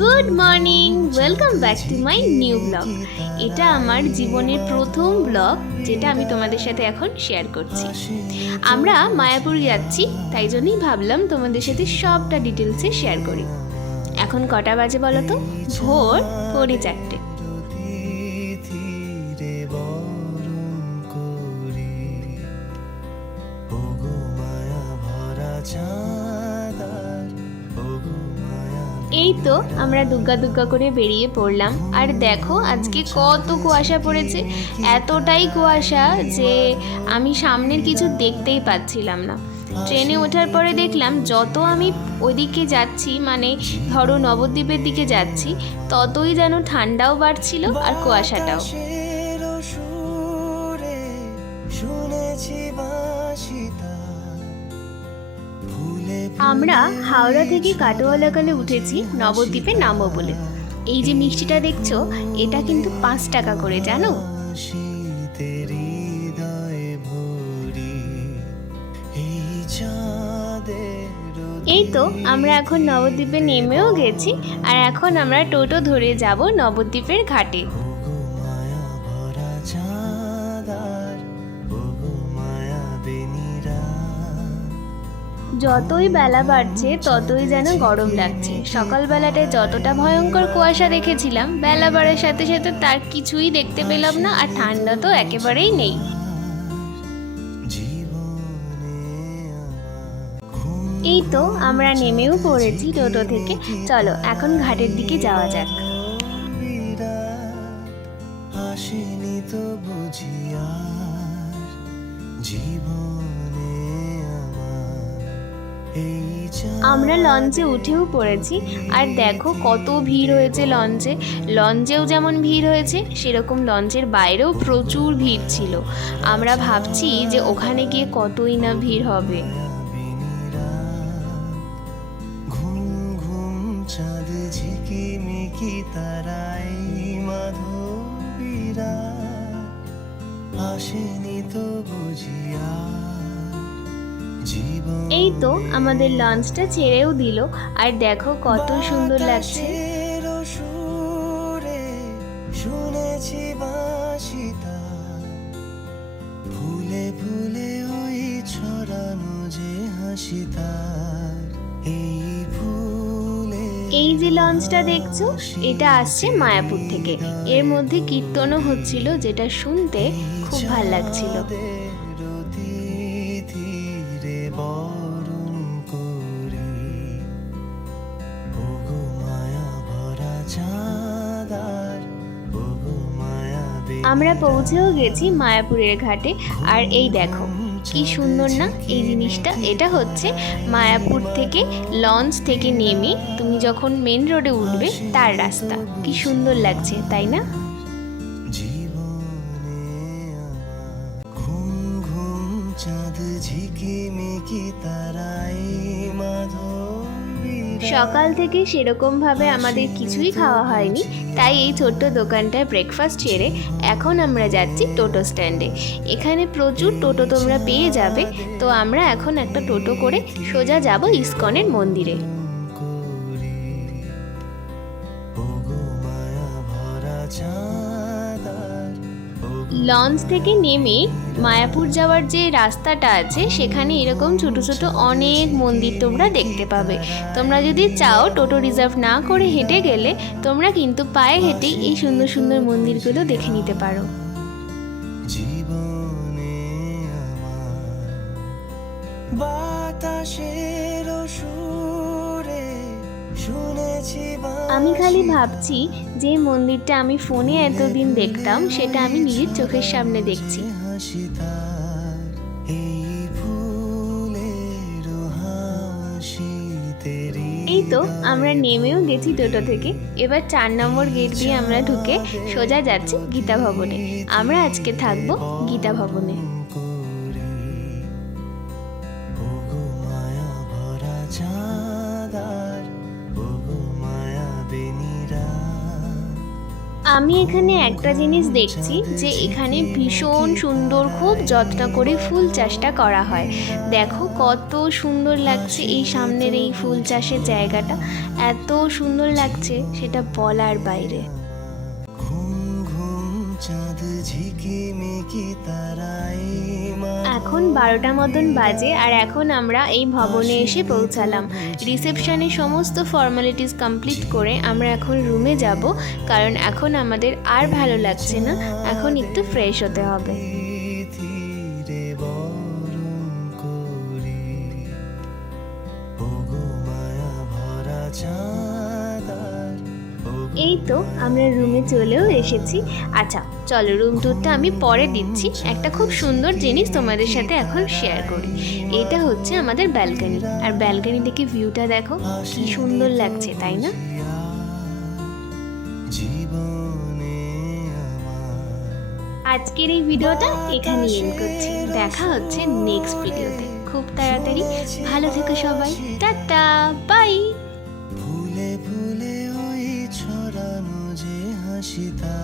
Good morning, welcome back to my new blog. এটা আমার জীবনের প্রথম ব্লগ, যেটা আমি তোমাদের সাথে এখন শেয়ার করছি। আমরা মায়াপুর যাচ্ছি, তাই জন্যই ভাবলাম তোমাদের সাথে সবটা ডিটেলসে শেয়ার করি। এখন কটা বাজে বলো তো? ভোর 4:45। এই তো আমরা দুগ্গা দুগ্গা করে বেরিয়ে পড়লাম। আর দেখো আজকে কত কুয়াশা পড়েছে, এতটাই কুয়াশা যে আমি সামনের কিছু দেখতেই পাচ্ছিলাম না। ট্রেনে ওঠার পরে দেখলাম যত আমি ওইদিকে যাচ্ছি, মানে ধরো নবদ্বীপের দিকে যাচ্ছি, ততই যেন ঠান্ডাও বাড়ছিল আর কুয়াশাটাও। আমরা হাওড়া থেকে কাটোয়ালাকালে উঠেছি নবদ্বীপে নামবো বলে। এই যে মিষ্টিটা দেখছো, এটা কিন্তু 5 টাকা করে, জানো? এই তো আমরা এখন নবদ্বীপে নেমেও গেছি, আর এখন আমরা টোটো ধরে যাব নবদ্বীপের ঘাটে। যতই বেলা বাড়ছে ততই যেন গরম লাগছে। সকালবেলাটায় যতটা ভয়ঙ্কর কুয়াশা দেখেছিলাম, বেলা বাড়ার সাথে সাথে তার কিছুই দেখতে পেলাম না, আর ঠান্ডা তো একেবারেই নেই। এই তো আমরা নেমেও পড়েছি টোটো থেকে। চলো এখন ঘাটের দিকে যাওয়া যাক। আমরা লঞ্চে উঠেও পড়েছি, আর দেখো কত ভিড় হয়েছে লঞ্চে। লঞ্চেও যেমন ভিড় হয়েছে, সেরকম লঞ্চের বাইরেও প্রচুর ভিড় ছিল। আমরা ভাবছি যে ওখানে গিয়ে কতই না ভিড় হবে। এই তো আমাদের লঞ্চটা ছেড়েও দিল, আর দেখো কত সুন্দর লাগছে। এই যে লঞ্চটা দেখছো, এটা আসছে মায়াপুর থেকে। এর মধ্যে কীর্তনও হচ্ছিল, যেটা শুনতে খুব ভালো লাগছিল। আমরা পৌঁছেও গেছি মায়াপুরের ঘাটে। আর এই দেখো কি সুন্দর না এই জিনিসটা। এটা হচ্ছে মায়াপুর থেকে লঞ্চ থেকে নেমে তুমি যখন মেন রোডে উঠবে তার রাস্তা। কি সুন্দর লাগছে, তাই না? সকাল থেকে সেরকমভাবে আমাদের কিছুই খাওয়া হয়নি, তাই এই ছোট্ট দোকানটায় ব্রেকফাস্ট সেরে এখন আমরা যাচ্ছি টোটো স্ট্যান্ডে। এখানে প্রচুর টোটো তোমরা পেয়ে যাবে। তো আমরা এখন একটা টোটো করে সোজা যাব ইসকনের মন্দিরে। লঞ্চ থেকে নেমে মায়াপুর যাওয়ার যে রাস্তাটা আছে, সেখানে এরকম ছোট ছোট অনেক মন্দির তোমরা দেখতে পাবে। তোমরা যদি চাও টোটো রিজার্ভ না করে হেঁটে গেলে, তোমরা কিন্তু পায়ে হেঁটেই এই সুন্দর সুন্দর মন্দিরগুলো দেখে নিতে পারো। আমি খালি ভাবছি যে মন্দিরটা আমি ফোনে এতদিন দেখতাম, সেটা আমি নিজের চোখের সামনে দেখছি। এই তো আমরা নেমেও গেছি টোটো থেকে। এবার 4 নম্বর গেট দিয়ে আমরা ঢুকে সোজা যাচ্ছি গীতা ভবনে। আমরা আজকে থাকবো গীতা ভবনে। আমি এখানে একটা জিনিস দেখছি যে এখানে ভীষণ সুন্দর, খুব যত্ন করে ফুল চাষটা করা হয়। দেখো কত সুন্দর লাগছে এই সামনের এই ফুল চাষের জায়গাটা, এত সুন্দর লাগছে সেটা বলার বাইরে। এখন 12টা মতন বাজে আর এখন আমরা এই ভবনে এসে পৌঁছালাম। রিসেপশনে সমস্ত ফর্মালিটিস কমপ্লিট করে আমরা এখন রুমে যাব, কারণ এখন আমাদের আর ভালো লাগছে না, এখন একটু ফ্রেশ হতে হবে। এই তো আমরা রুমে চলেও এসেছি। আচ্ছা চলো, রুম ট্যুরটা আমি পরে দিচ্ছি। একটা খুব সুন্দর জিনিস তোমাদের সাথে এখন শেয়ার করি। এটা হচ্ছে আমাদের ব্যালকনি, আর ব্যালকনি থেকে ভিউটা দেখো কি সুন্দর লাগছে, তাই না? আজকের এই ভিডিওটা এখানেই এন্ড করছি। দেখা হচ্ছে নেক্সট ভিডিওতে খুব তাড়াতাড়ি। ভালো থেকো সবাই, টাটা, বাই। ফুলে ফুলে ওই ছড়ানো যে হাসিটা